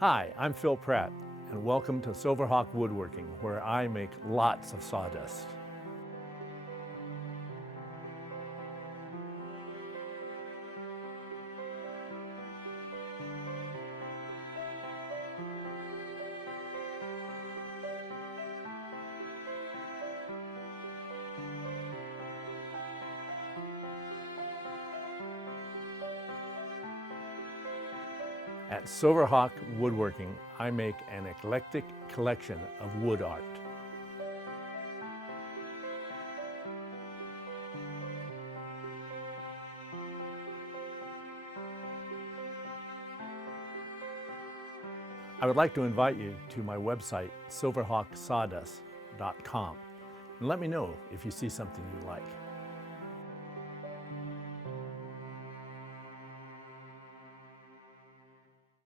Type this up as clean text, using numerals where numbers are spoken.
Hi, I'm Phil Pratt, and welcome to Silverhawk Woodworking, where I make lots of sawdust. At Silverhawk Woodworking, I make an eclectic collection of wood art. I would like to invite you to my website, silverhawksawdust.com, and let me know if you see something you like.